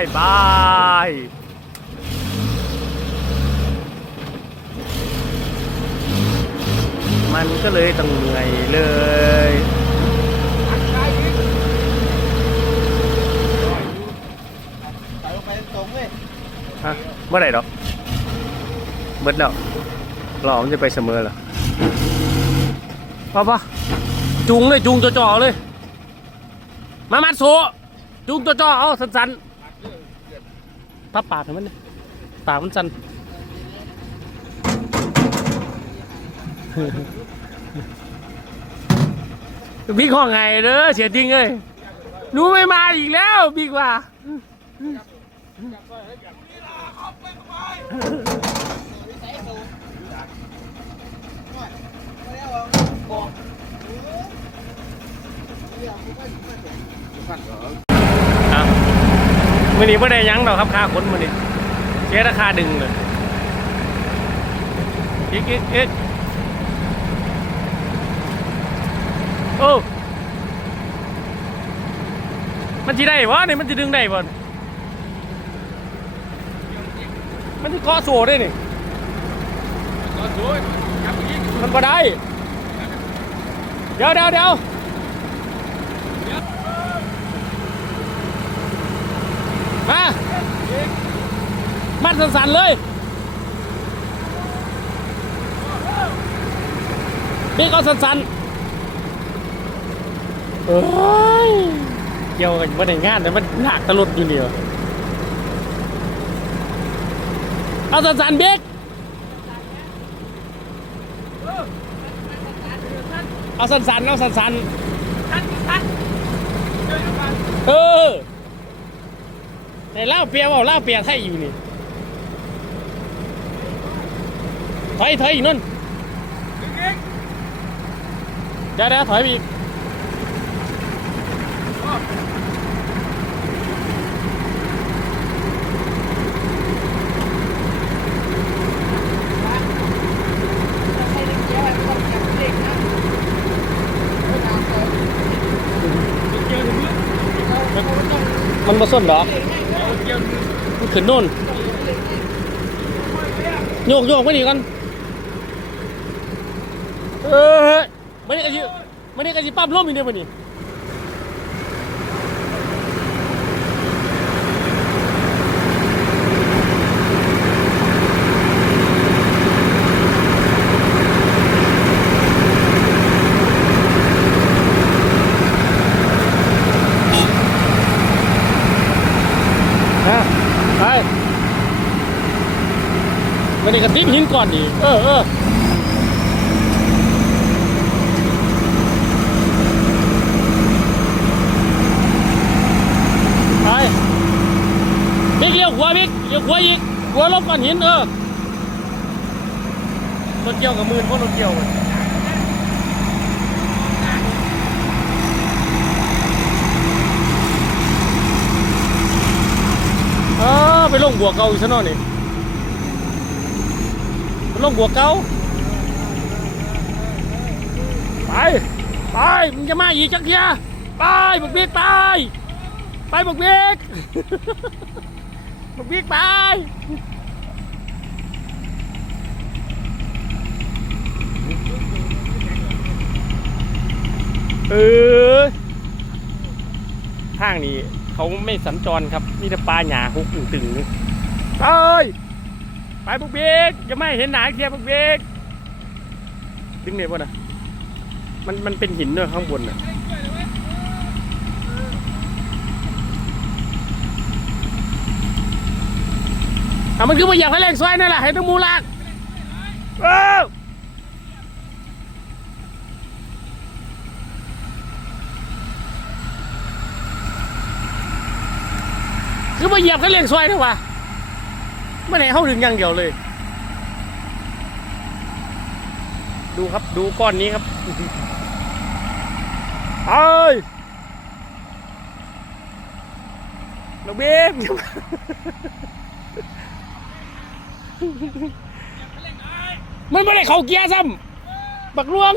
ายบายมันก็เลยต้องเหนื่อยเลยใส่ลงไปตรงเลยฮะเมื่อไหร่ดอกเบิดแล้วรอมันจะไปเสมอเหรอพอปะจุงเลยจุงจ่อๆเลย มามัดโซจุงจ่อๆเอาสันๆ พับปากให้มันดิปากมันสันบิ๊กห้องไงเด้อเสียจริงเลยหนูไม่มาอีกแล้วบิ๊กว่าอะ มื่อนี้ไม่ได้หยั้งดอกครับค่าขนมื่อนี้เสียราคาดึงเลยอีกอีกอีกโอ้มันจะได้วะนี่มันจะดึงได้บ่มันจะเกาะโซ่ได้นี่มันก็ได้ เดี๋ยวเดี๋ยวเดี๋ยว มามัดสั่นๆเลยนี่ก็สั่นๆเอ้ยเกี่ยวกันไม่ได้งานแต่มันหนักตลดอยู่เดียวเอาสั่นๆเบกเอาสั่นๆเอาสั่นๆเออ ในเล่าเปียว่าเล่าเปียไทยอยู่นี่ถอยถอยอีกนั่นเดี๋ยวเดี๋ยวถอยอีกมันมาส้นดอก ขึ้นนู่นโยกโยกไปนี่กันเออไม่ได้กระชิไม่ได้กระชิปั๊มล่มอีกเดียวมันนี่ มันนี่กระติบหินก่อนดิเออเออไปบิ๊กเลี้ยวหัวบิ๊กเลี้ยวหัวอีกหัวลบก้อนหินเออรถเกี่ยวกับมือพวกรถเกี่ยวเออไปลงบัวเก่าอีกซะหน่อยนี่ ลงบัวเกาไป ไป มึงจะมาอีกจักเทียไปบุกเบิ๊กไป ไปบุกเบิ๊กบุกเบิ๊กไปเออห้างนี้ เขาไม่สัญจรครับมีแต่ปลาหยาหุกตึงๆไป ไปบุกบิ๊กจะไม่เห็นหนาเทียบุกบิ๊กดึงเนี่ยป่ะนะมันมันเป็นหินด้วยข้างบนอะอะมันคือมาอยากให้แรงซอยนั่นแหละให้ต้องมูลากเออคือมาเหยียบกันเลี้ยงซอยนะวะ ไม่ไหนเข้าถึงอย่างเดียวเลย ดูครับดูก้อนนี้ครับเอ้ยเราเบี้มมันไม่ได้เข้าเกียร์ซ้ำบักลวง